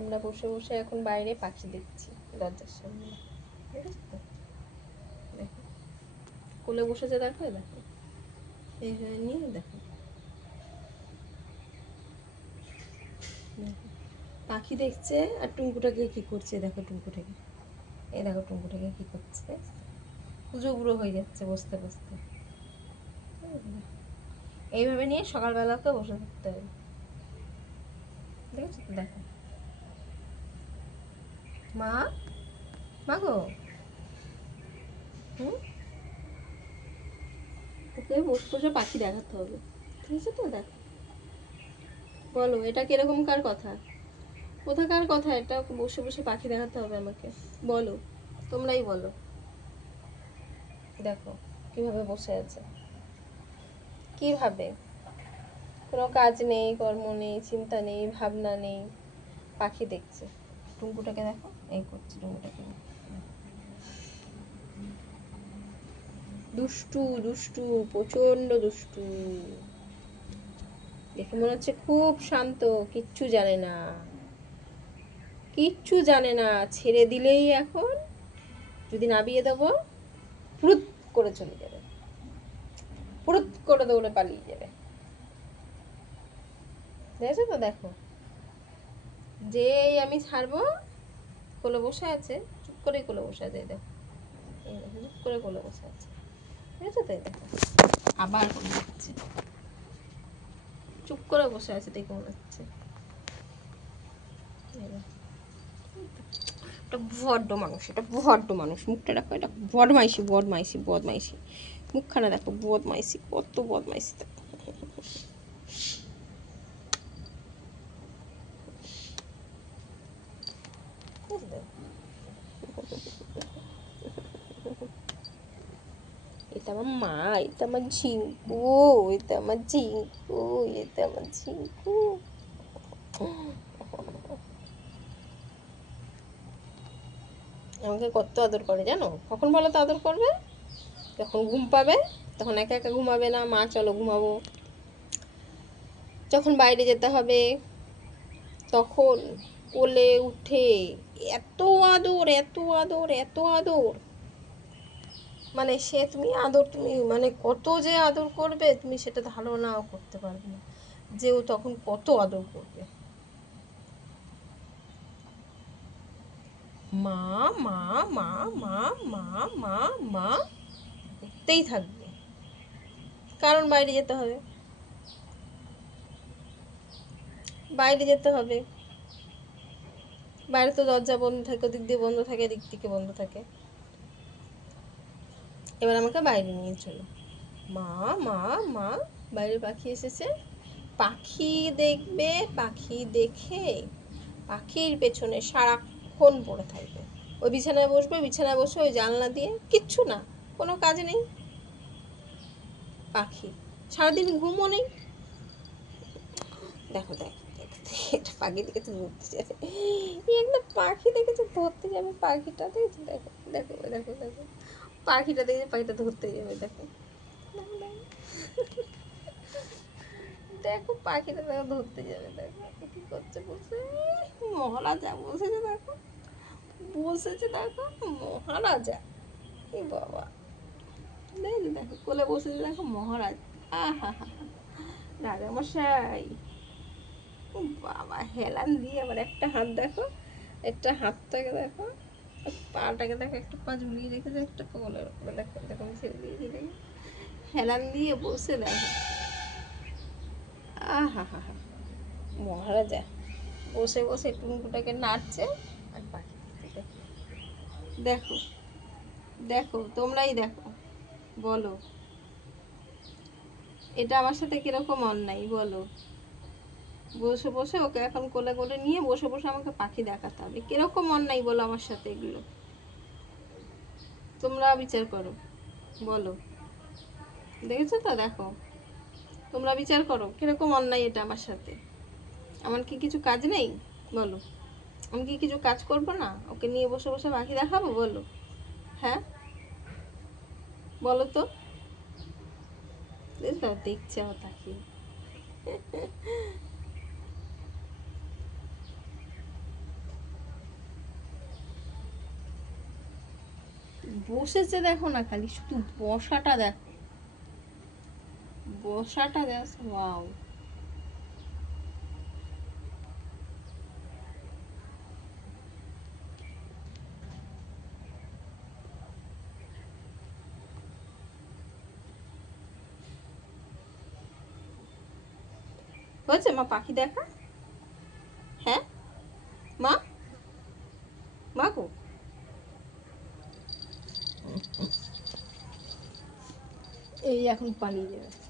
আমরা বসে বসে এখন বাইরে পাখি দেখছি দরজার সামনে, দেখেছো তো? দেখো কোলে বসেছে, দেখো দেখো এইভাবে নিয়ে দেখো পাখি দেখছে। আর টুঙ্কুটাকে কি করছে দেখো, টুঙ্কুটাকে এই দেখো, টুঙ্কুটাকে কি করছে, জুবড়ো হয়ে যাচ্ছে বসতে বসতে। এইভাবে নিয়ে সকালবেলাকে বসে থাকতে হবে, দেখেছো তো? দেখো মা, মা গো, হুম, ওকে বসে বসে পাখি দেখাতে হবে, ঠিক আছে তো? দেখো বলো এটা কিরকম কার কথা, কোথাকার কথা এটা? বসে বসে পাখি দেখাতে হবে আমাকে, বলো, তোমরাই বলো। দেখো কিভাবে বসে আছে, কিভাবে, কোনো কাজ নেই, কর্ম নেই, চিন্তা নেই, ভাবনা নেই, পাখি দেখছে। টুঙ্কুটাকে দেখো এই করছে, টুঙ্কুটাকে দুষ্টু দুষ্টু, প্রচন্ড দুষ্টু। দেখে মনে হচ্ছে খুব শান্ত, কিচ্ছু জানে না, কিচ্ছু জানে না। ছেড়ে দিলেই এখন যদি নামিয়ে দেবো, ফুরুত করে চলে যাবে, ফুরুত করে দৌড়ে পালিয়ে যাবে, দেখেছো তো? দেখো যেই আমি ছাড়বো, কোলে বসে আছে, চুপ করেই কোলে বসে আছে, এই দেখো, এই দেখো চুপ করে কোলে বসে আছে, দেখেছো তো? এই দেখো আবার কোলে যাচ্ছে, চুপ করে বসে আছে, দেখে মনে হচ্ছে। এটা বড্ড মানুষ, এটা বড্ড মানুষ, মুখটা দেখো, এটা বদমাইশি বদমাইশি বদমাইশি, মুখখানা দেখো, বদমাইশি, কত বদমাইশি। এটা আমার মা, এটা আমার ঝিঙ্কু, এটা আমার ঝিঙ্কু, এটা আমার ঝিঙ্কু। আমাকে কত আদর করে জানো? কখন বলো তো আদর করবে? যখন ঘুম পাবে, তখন একা একা ঘুমাবে না, মা চলো ঘুমাবো। যখন বাইরে যেতে হবে, তখন কোলে উঠে এত আদর, এত আদর, এত আদর, মানে সে তুমি আদর, তুমি মানে কত যে আদর করবে তুমি সেটা ধারণাও করতে পারবে না, যে ও তখন কত আদর করবে। মা মা মা মা মা মা মা করতেই থাকবে, কারণ বাইরে যেতে হবে, বাইরে যেতে হবে, বাইরে তো দরজা বন্ধ থাকে, ওদিক দিয়ে বন্ধ থাকে, এদিক থেকে বন্ধ থাকে। এবার আমাকে বাইরে নিয়ে চলো, মা মা মা, বাইরে পাখি এসেছে, পাখি দেখবে, পাখি দেখে পাখির পেছনে সারাক্ষণ পড়ে থাকবে। ওই বিছানায় বসবে, বিছানায় বসে ওই জানলা দিয়ে, কিচ্ছু না, কোনো কাজ নেই, পাখি সারাদিন ঘুমও নেই। দেখো দেখো দেখো, এটা পাখি দেখেছে ধরতে যাবে, একটা পাখি দেখেছে ধরতে যাবে, পাখিটা দেখেছে, দেখো দেখো দেখো দেখো, পাখিটা দেখেছে, পাখিটা ধরতে যাবে, দেখো দেখো পাখিটা দেখো ধরতে যাবে, দেখো কি করছে, বসে মহারাজা বসেছে, দেখো বসেছে, দেখো মহারাজা, এ বাবা, দেখো দেখো কোলে বসেছে, দেখো মহারাজ, আহা হা, রাজামশাই, বাবা হেলান দিয়ে আবার একটা হাত দেখো, একটা হাতটাকে দেখো, পাটাকে দেখো, একটা পা ঝুলিয়ে রেখেছে, একটা কোলের উপরে দেখো, দেখো ছেড়ে দিয়েছি, দেখো হেলান দিয়ে বসে, দেখো আহা হা হা, মহারাজা বসে বসে টুনটুটাকে নাড়ছে আর পাখি দেখতে, দেখো দেখো তোমরাই দেখো, বলো এটা আমার সাথে কিরকম অন্যায়, বলো? বসে বসে ওকে এখন কোলে কোলে নিয়ে বসে বসে আমাকে পাখি দেখাতে হবে, কিরকম অন্যায় বলো আমার সাথে এগুলো? তোমরা বিচার করো, বলো, দেখেছো তো? দেখো তোমরা বিচার করো কিরকম অন্যায় এটা আমার সাথে। আমার কি কিছু কাজ নেই, বলো? আমি কি কিছু কাজ করবো না? ওকে নিয়ে বসে বসে পাখি দেখাবো, বলো? হ্যাঁ বলো তো, দেখছে আমার তাকিয়ে। বসেছে দেখো না, খালি শুধু বসাটা দেখো, বসাটা দেখো, ওয়াও। হয়েছে মা পাখি দেখা? হ্যাঁ মা, মা গো, এই এখন পালিয়ে যাবে।